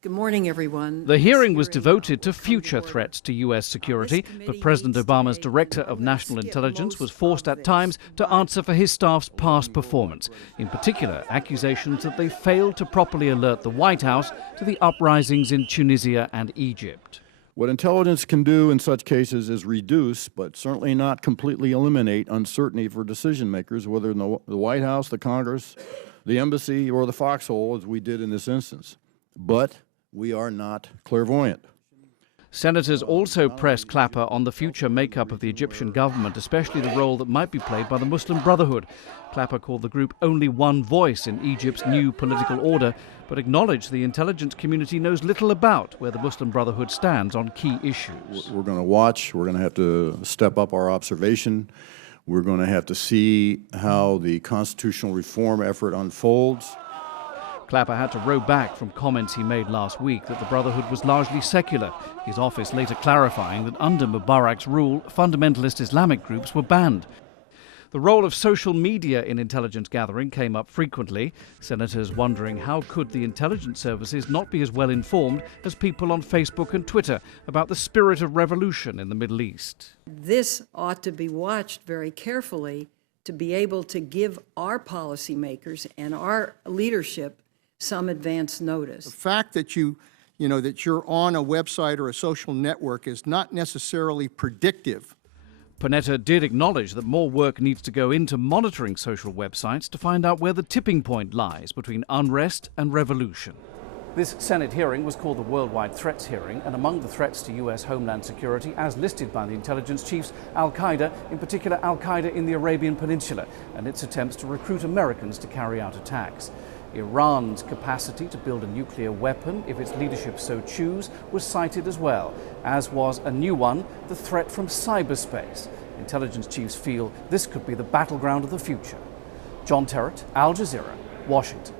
Good morning, everyone. The hearing was devoted to future threats to U.S. security, but President Obama's Director of National Intelligence was forced at times to answer for his staff's past performance, in particular accusations that they failed to properly alert the White House to the uprisings in Tunisia and Egypt. What intelligence can do in such cases is reduce, but certainly not completely eliminate, uncertainty for decision makers, whether in the White House, the Congress, the embassy, or the foxhole, as we did in this instance. But we are not clairvoyant. Senators also pressed Clapper on the future makeup of the Egyptian government, especially the role that might be played by the Muslim Brotherhood. Clapper called the group only one voice in Egypt's new political order, but acknowledged the intelligence community knows little about where the Muslim Brotherhood stands on key issues. We're going to watch. We're going to have to step up our observation. We're going to have to see how the constitutional reform effort unfolds. Clapper had to row back from comments he made last week that the Brotherhood was largely secular, his office later clarifying that under Mubarak's rule, fundamentalist Islamic groups were banned. The role of social media in intelligence gathering came up frequently, senators wondering how could the intelligence services not be as well informed as people on Facebook and Twitter about the spirit of revolution in the Middle East. This ought to be watched very carefully to be able to give our policymakers and our leadership some advance notice. The fact that that you're on a website or a social network is not necessarily predictive. Panetta did acknowledge that more work needs to go into monitoring social websites to find out where the tipping point lies between unrest and revolution. This Senate hearing was called the Worldwide Threats Hearing, and among the threats to U.S. homeland security, as listed by the intelligence chiefs, Al-Qaeda, in particular Al-Qaeda in the Arabian Peninsula, and its attempts to recruit Americans to carry out attacks. Iran's capacity to build a nuclear weapon, if its leadership so choose, was cited as well, as was a new one, the threat from cyberspace. Intelligence chiefs feel this could be the battleground of the future. John Terrett, Al Jazeera, Washington.